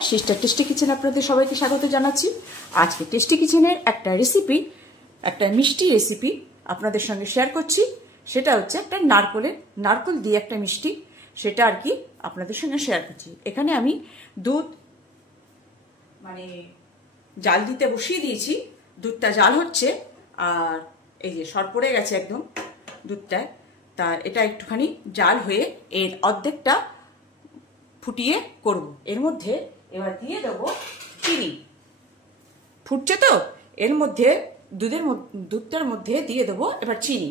Sister tasty kitchen আপনাদের সবাইকে স্বাগত জানাচ্ছি। আজকে টেস্টি কিচেনের একটা রেসিপি, একটা মিষ্টি রেসিপি আপনাদের সঙ্গে শেয়ার করছি। সেটা হচ্ছে একটা নারকল দিয়ে একটা মিষ্টি, সেটা আর কি আপনাদের সঙ্গে শেয়ার করছি। এখানে আমি দুধ জাল দিতে বসিয়ে দিয়েছি, দুধটা জাল হচ্ছে। আর এই যে সর পড়ে গেছে একদম দুধটায়, তা এটা একটুখানি জাল হয়ে এর অর্ধেকটা ফুটিয়ে করব। এর মধ্যে এবার দিয়ে দেবো চিনি। ফুটছে তো, এর মধ্যে দুধটার মধ্যে দিয়ে দেবো এবার চিনি।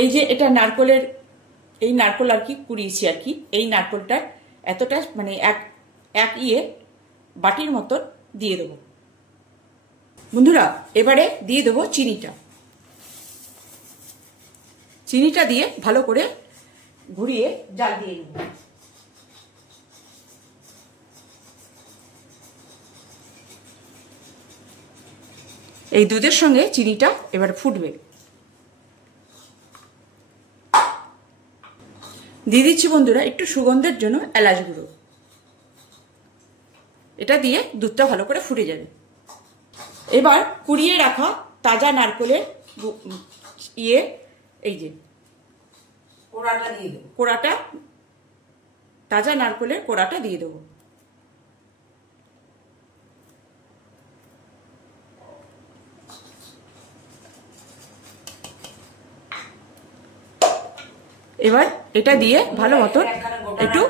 এই যে এটা নারকলের, এই নারকল আর কি কুড়িয়েছি আর কি। এই নারকলটা এতটা এক বাটির মতন দিয়ে দেবো বন্ধুরা। এবারে দিয়ে দেবো চিনিটা দিয়ে ভালো করে ঘুরিয়ে জাল দিয়ে নেব। এই দুধের সঙ্গে চিনিটা এবার ফুটবে। দিয়ে দিচ্ছি বন্ধুরা একটু সুগন্ধের জন্য এলাচ গুঁড়ো। এটা দিয়ে দুধটা ভালো করে ফুটে যাবে। এবার কুড়িয়ে রাখা তাজা নারকেলের এই যে কোড়াটা দিয়ে দেবো, তাজা নারকেলের কোড়াটা দিয়ে দেবো। এবার এটা দিয়ে ভালো মতন একটু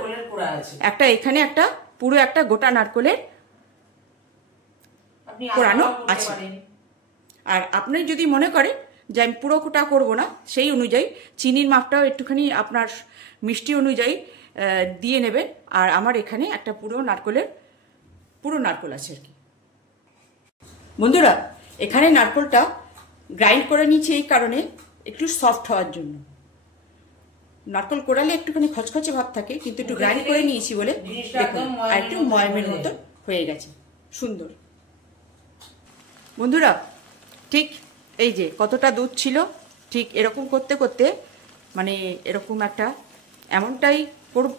এখানে পুরো একটা গোটা নারকেলের কোড়ানো আছে। আর আপনি যদি মনে করেন যে আমি পুরো কোটা করবো না, সেই অনুযায়ী চিনির মাপটাও একটুখানি আপনার মিষ্টি অনুযায়ী দিয়ে নেবেন। আর আমার এখানে একটা পুরো নারকেল আছে আর কি বন্ধুরা। এখানে নারকেলটা গ্রাইন্ড করে নিয়েছি এই কারণে, একটু সফট হওয়ার জন্য। নারকেল কোড়ালে একটুখানি খচখচে ভাব থাকে, কিন্তু একটু গ্রাইন্ড করে নিয়েছি বলে দেখুন আর একটু ময়মের মতন হয়ে গেছে, সুন্দর বন্ধুরা। ঠিক এই যে কতটা দুধ ছিল, ঠিক এরকম করতে করতে এরকম এমনটাই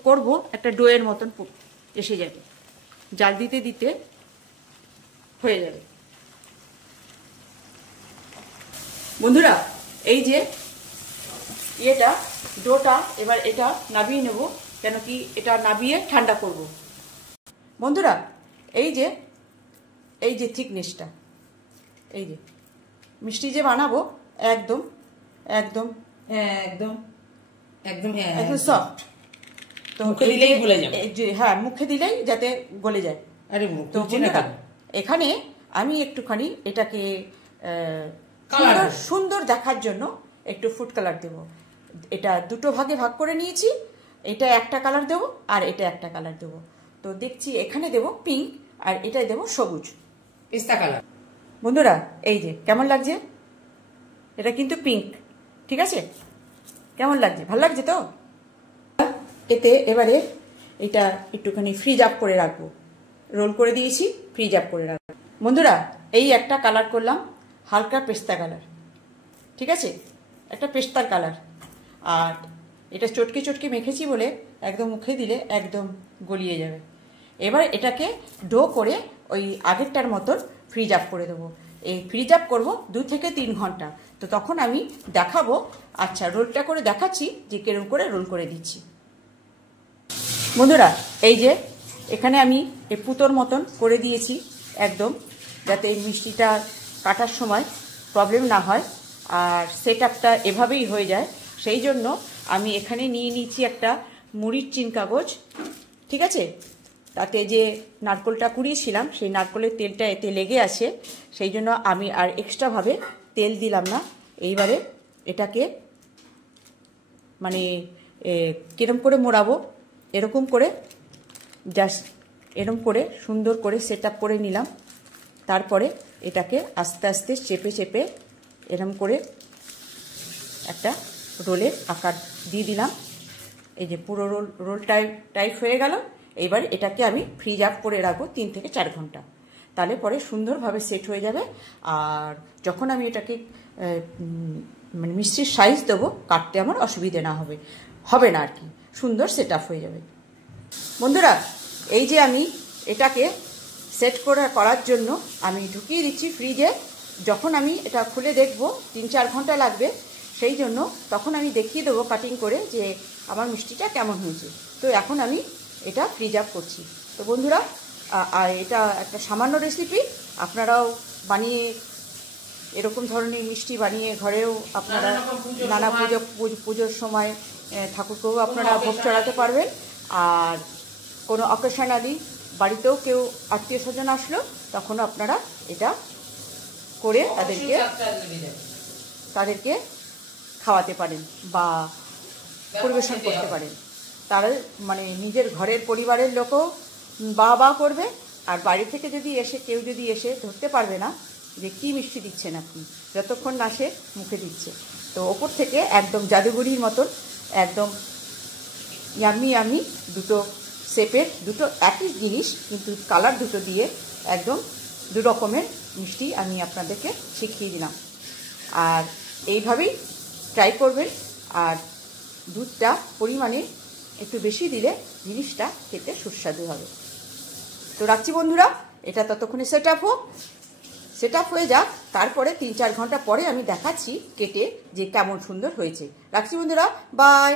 করব, একটা ডোয়ের মতন এসে যাবে। জাল দিতে দিতে হয়ে যাবে বন্ধুরা। এই যে ডোটা এবার এটা নাবিয়ে নেব, কেন কি এটা নাবিয়ে ঠান্ডা করব বন্ধুরা। এই যে থিকনেসটা, এই যে মিষ্টি যে বানাবো একদম একদম একদম একদম একদম সফট। তো দিলেই গলে যাবে, হ্যাঁ মুখে দিলেই যাতে গলে যায়। আরে তো এখানে আমি একটুখানি এটাকে সুন্দর দেখার জন্য একটু ফুড কালার দেব। এটা দুটো ভাগে ভাগ করে নিয়েছি, এটা একটা কালার দেবো আর এটা একটা কালার দেবো। তো দেখছি এখানে দেবো পিঙ্ক আর এটাই দেবো সবুজ পিস্তা কালার বন্ধুরা। এই যে কেমন লাগছে, এটা কিন্তু পিঙ্ক, ঠিক আছে? কেমন লাগছে, ভালো লাগছে তো? এতে এবারে এটা একটুখানি ফ্রিজ আপ করে রাখবো, রোল করে দিয়েছি, ফ্রিজ আপ করে রাখবো বন্ধুরা। এই একটা কালার করলাম, হালকা পেস্তা কালার, ঠিক আছে? একটা পেস্তার কালার। আর এটা চটকে মেখেছি বলে একদম মুখে দিলে একদম গলিয়ে যাবে। এবার এটাকে ডো করে ওই আগেরটার মতন ফ্রিজ আপ করে দেবো। এই ফ্রিজ আপ করবো 2 থেকে 3 ঘন্টা। তো তখন আমি দেখাবো, আচ্ছা রোলটা করে দেখাচ্ছি যে কেরম করে রোল করে দিচ্ছি বন্ধুরা। এই যে এখানে আমি এই পুতোর মতন করে দিয়েছি একদম, যাতে এই মিষ্টিটা কাটার সময় প্রবলেম না হয় আর সেট আপটা এভাবেই হয়ে যায়। সেই জন্য আমি এখানে নিয়ে নিচ্ছি একটা মুড়ির চিন কাগজ, ঠিক আছে? তাতে যে নারকেলটা কুড়িয়েছিলাম সেই নারকেলের তেলটা এতে লেগে আছে, সেই জন্য আমি আর এক্সট্রাভাবে তেল দিলাম না। এইবারে এটাকে কিরম করে মোড়াবো, এরকম করে জাস্ট এরকম করে সুন্দর করে সেট আপ করে নিলাম। তারপরে এটাকে আস্তে আস্তে চেপে এরকম করে একটা রোলের আকার দিয়ে দিলাম। এই যে পুরো রোল টাইপ হয়ে গেল। এবার এটাকে আমি ফ্রিজ আপ করে রাখবো 3 থেকে 4 ঘন্টা, তাহলে পরে সুন্দরভাবে সেট হয়ে যাবে। আর যখন আমি এটাকে মানে মিষ্টির সাইজ দেবো, কাটতে আমার অসুবিধে হবে না আর কি, সুন্দর সেট আপ হয়ে যাবে। বন্ধুরা, এই যে আমি এটাকে সেট করার জন্য আমি ঢুকিয়ে দিচ্ছি ফ্রিজে। যখন আমি এটা খুলে দেখব 3-4 ঘন্টা লাগবে, সেই জন্য তখন আমি দেখিয়ে দেবো কাটিং করে যে আমার মিষ্টিটা কেমন হয়েছে। তো এখন আমি এটা ফ্রিজ আপ করছি। তো বন্ধুরা, এটা একটা সামান্য রেসিপি, আপনারাও বানিয়ে এরকম ধরনের মিষ্টি বানিয়ে ঘরেও আপনারা নানা পুজোর সময় ঠাকুরকেও আপনারা ভোগ চড়াতে পারবেন। আর কোনো অকেশনালি বাড়িতেও কেউ আত্মীয় স্বজন আসলো, তখনও আপনারা এটা করে তাদেরকে খাওয়াতে পারেন বা পরিবেশন করতে পারেন। তারা মানে নিজের ঘরের পরিবারের লোকও বাহ করবে। আর বাড়ি থেকে কেউ যদি এসে ধরতে পারবে না যে কী মিষ্টি দিচ্ছেন আপনি, যতক্ষণ না সে মুখে দিচ্ছে। তো ওপর থেকে একদম জাদুগুড়ির মতন একদম ইয়াম্মি দুটো শেপের, দুটো একই জিনিস কিন্তু কালার দুটো দিয়ে একদম 2 রকমের মিষ্টি আমি আপনাদেরকে শিখিয়ে দিলাম। আর এইভাবেই ট্রাই করবেন। আর দুধটা পরিমাণে একটু বেশি দিলে জিনিসটা খেতে সুস্বাদু হবে। তো রাখছি বন্ধুরা, এটা ততক্ষণে সেট আপ হয়ে যাক। তারপরে 3-4 ঘন্টা পরে আমি দেখাচ্ছি কেটে যে কেমন সুন্দর হয়েছে। রাখছি বন্ধুরা, বাই।